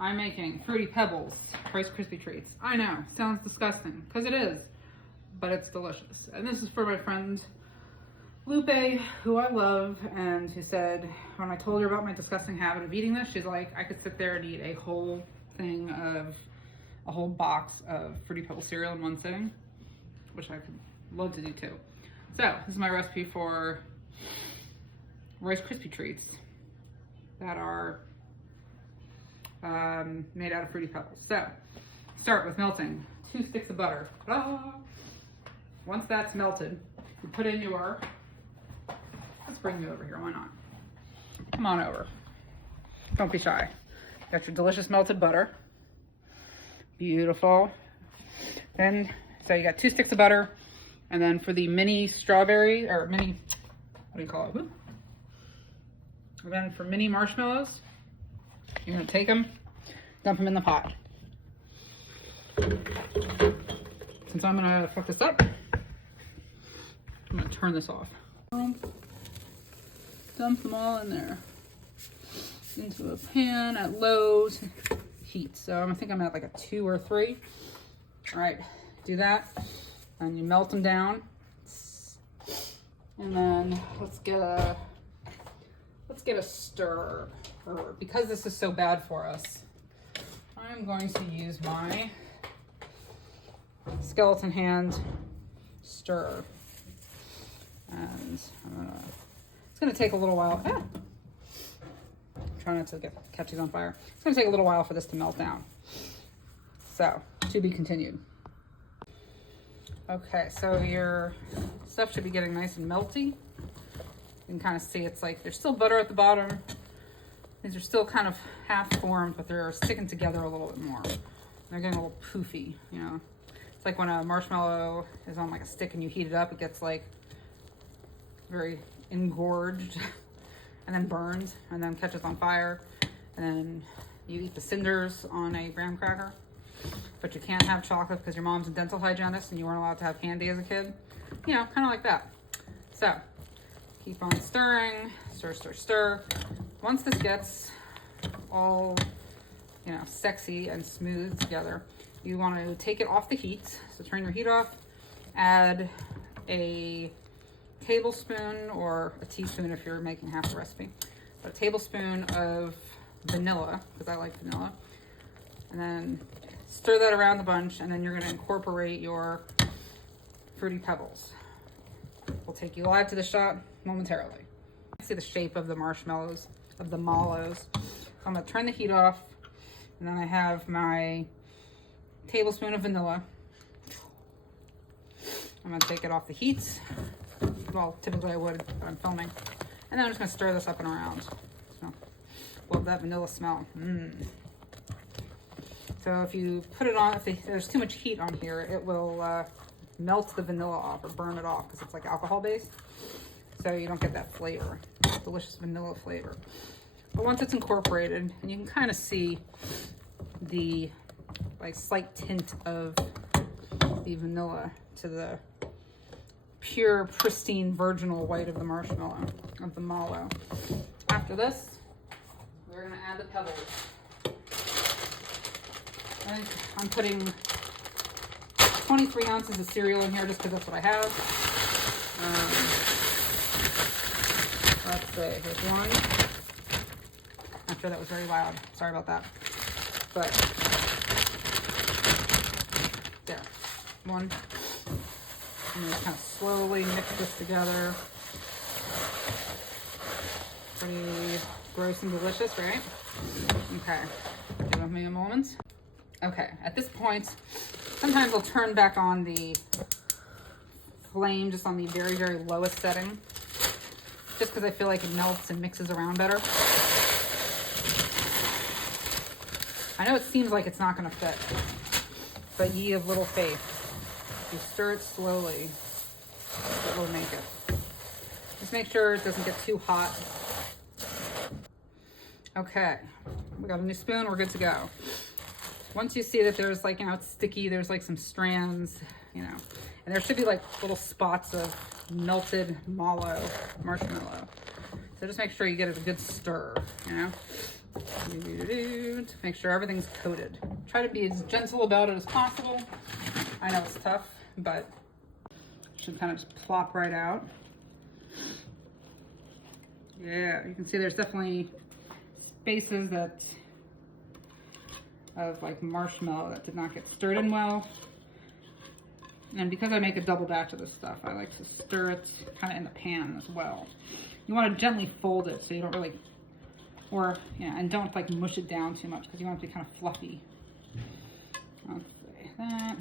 I'm making Fruity Pebbles Rice Krispie treats. I know, sounds disgusting, because it is, but it's delicious. And this is for my friend Lupe, who I love, and who said, when I told her about my disgusting habit of eating this, she's like, I could sit there and eat a whole box of Fruity Pebbles cereal in one sitting, which I could love to do too. So, this is my recipe for Rice Krispie treats that are made out of Fruity Pebbles. So, start with melting 2 sticks of butter. Ah! Once that's melted, you put in your, let's bring you over here, why not? Come on over. Don't be shy. Got your delicious melted butter. Beautiful. Then, so you got 2 sticks of butter, and then for the mini strawberry, or mini, what do you call it? Whoop. And then for mini marshmallows, you're gonna take them, dump them in the pot. Since I'm gonna fuck this up, I'm gonna turn this off. Dump them all in there into a pan at low heat. So I think I'm at like a 2 or 3. All right, do that, and you melt them down. And then let's get a stir. Because this is so bad for us, I'm going to use my skeleton hand stir. And it's gonna take a little while. Try not to catch these on fire. It's gonna take a little while for this to melt down. So, to be continued. Okay, so your stuff should be getting nice and melty. You can kind of see it's like there's still butter at the bottom. These are still kind of half formed, but they're sticking together a little bit more. They're getting a little poofy, you know. It's like when a marshmallow is on like a stick and you heat it up, it gets like very engorged and then burns and then catches on fire. And then you eat the cinders on a graham cracker. But you can't have chocolate because your mom's a dental hygienist and you weren't allowed to have candy as a kid. You know, kind of like that. So, keep on stirring, stir, stir, stir. Once this gets all, you know, sexy and smooth together, you want to take it off the heat. So turn your heat off, add a tablespoon or a teaspoon if you're making half the recipe, but a tablespoon of vanilla, because I like vanilla, and then stir that around the bunch, and then you're going to incorporate your Fruity Pebbles. We'll take you live to the shop momentarily. See the shape of the marshmallows, of the mallows. I'm going to turn the heat off, and then I have my tablespoon of vanilla. I'm going to take it off the heat. Well, typically I would, but I'm filming. And then I'm just going to stir this up and around. So, love that vanilla smell. So if you put it on, if there's too much heat on here, it will melt the vanilla off or burn it off because it's like alcohol based. So you don't get that flavor, delicious vanilla flavor. But once it's incorporated, and you can kind of see the like slight tint of the vanilla to the pure, pristine, virginal white of the marshmallow, of the mallow. After this, we're gonna add the pebbles. I'm putting 23 ounces of cereal in here just because that's what I have. Let's see, here's one. I'm sure that was very loud. Sorry about that. But, there, one. And then kind of slowly mix this together. Pretty gross and delicious, right? Okay, give me a moment. Okay, at this point, sometimes I'll turn back on the flame just on the very, very lowest setting, just because I feel like it melts and mixes around better. I know it seems like it's not going to fit, but ye of little faith. If you stir it slowly, it will make it. Just make sure it doesn't get too hot. Okay, we got a new spoon, we're good to go. Once you see that there's like, you know, it's sticky, there's like some strands, you know, and there should be like little spots of melted mallow marshmallow. So just make sure you get it a good stir, you know. To make sure everything's coated. Try to be as gentle about it as possible. I know it's tough, but it should kind of just plop right out. Yeah, you can see there's definitely spaces that of like marshmallow that did not get stirred in well. And because I make a double batch of this stuff, I like to stir it kind of in the pan as well. You want to gently fold it so you don't really, and don't like mush it down too much because you want it to be kind of fluffy. Let's say that.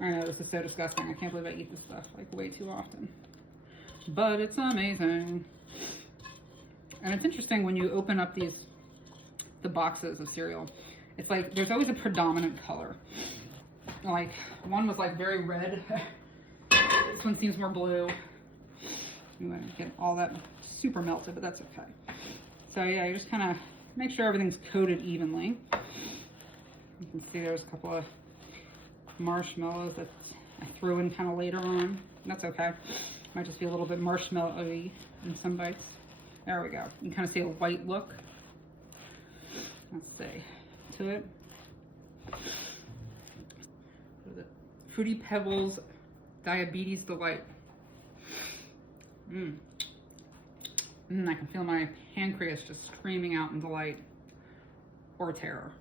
I know this is so disgusting. I can't believe I eat this stuff like way too often. But it's amazing. And it's interesting when you open up the boxes of cereal, it's like there's always a predominant color. Like one was like very red. This one seems more blue. You want to get all that super melted, but that's okay. So yeah, you just kind of make sure everything's coated evenly. You can see there's a couple of marshmallows that I threw in kind of later on. That's okay. Might just be a little bit marshmallowy in some bites. There we go. You can kind of see a white look. Let's see. To it. The Fruity Pebbles Diabetes Delight. I can feel my pancreas just screaming out in delight or terror.